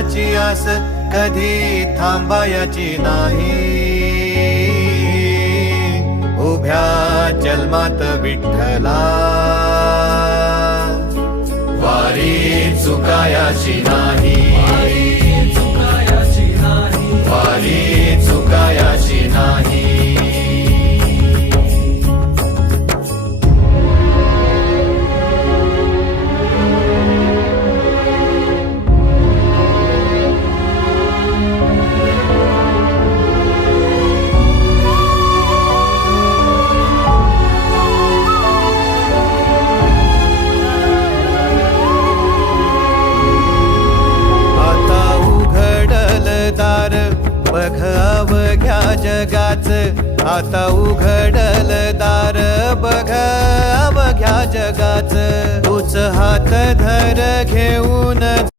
देवाची आस कधी थांबायची नाही. उभ्या जन्मात विठ्ठला वारी चुकायाची नाही. वारी चुकायाची नाही. बघ अवघ्या जगाच, आता उघडल दार बघ अवघ्या जगाच. तूच हात धर घेऊन